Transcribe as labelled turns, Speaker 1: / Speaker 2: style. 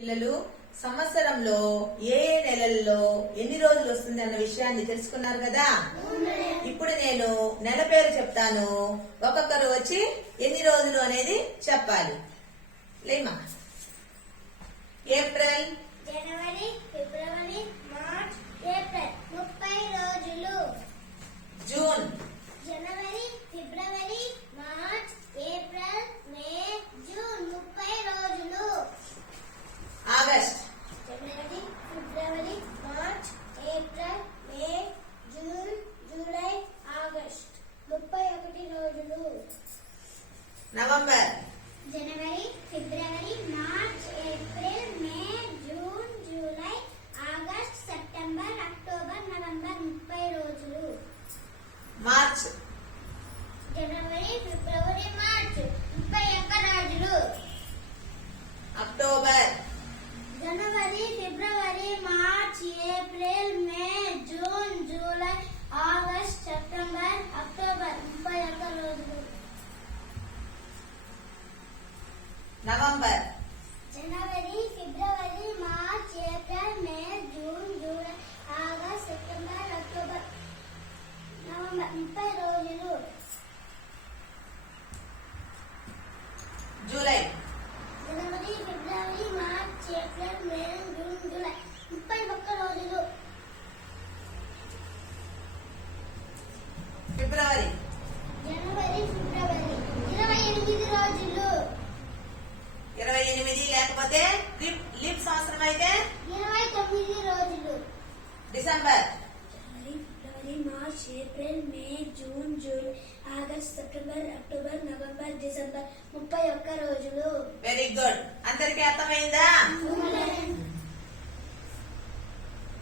Speaker 1: పిల్లలు సంవత్సరంలో ఏ ఏ నెలల్లో ఎన్ని రోజులు వస్తుంది అన్న విషయాన్ని తెలుసుకున్నారు కదా? ఇప్పుడు నేను నెల పేరు చెప్తాను. ఒక్కొక్కరు వచ్చి ఎన్ని రోజులు అనేది చెప్పాలి. లేమా ఏప్రిల్
Speaker 2: జనవరి ఫిబ్రవరి మార్చ్ ఏప్రిల్ ముప్పై రోజులు
Speaker 1: జూన్
Speaker 2: జనవరి ఫిబ్రవరి మార్చ్ ఏప్రిల్ మే జూన్ ముప్పై రోజులు
Speaker 1: ఆగస్ట్
Speaker 2: జనవరి ఫిబ్రవరి March April May June July August ముప్పై ఒకటి రోజులు.
Speaker 1: నవంబర్.
Speaker 2: జనవరి ఫిబ్రవరి March April May June July August September October November ముప్పై రోజులు.
Speaker 1: మార్చ్.
Speaker 2: జనవరి ఫిబ్రవరి మార్చ్ ముప్పై ఒక్క రోజులు
Speaker 1: అక్టోబర్
Speaker 2: జనవరి ఫిబ్రవరి March April May June July August September October ముప్పై ఒక్క రోజులు
Speaker 1: నవంబర్.
Speaker 2: జనవరి ఫిబ్రవరి March April May June July August September October. November ముప్పై రోజులు.
Speaker 1: జూలై
Speaker 2: జనవరి ఫిబ్రవరి March April May June July ముప్పై ఒక్క రోజులు
Speaker 1: ఫిబ్రవరి
Speaker 2: జనవరి ఫిబ్రవరి ఇరవై ఎనిమిది రోజులు
Speaker 1: ఇరవై ఎనిమిది లేకపోతే లిప్ లిప్ సంవత్సరం అయితే
Speaker 2: ఇరవై తొమ్మిది రోజులు
Speaker 1: డిసెంబర్
Speaker 2: ఫిబ్రవరి March April May June July August September October November December ముప్పై ఒక్క రోజులు.
Speaker 1: వెరీ గుడ్ అందరికీ అర్థమైందా?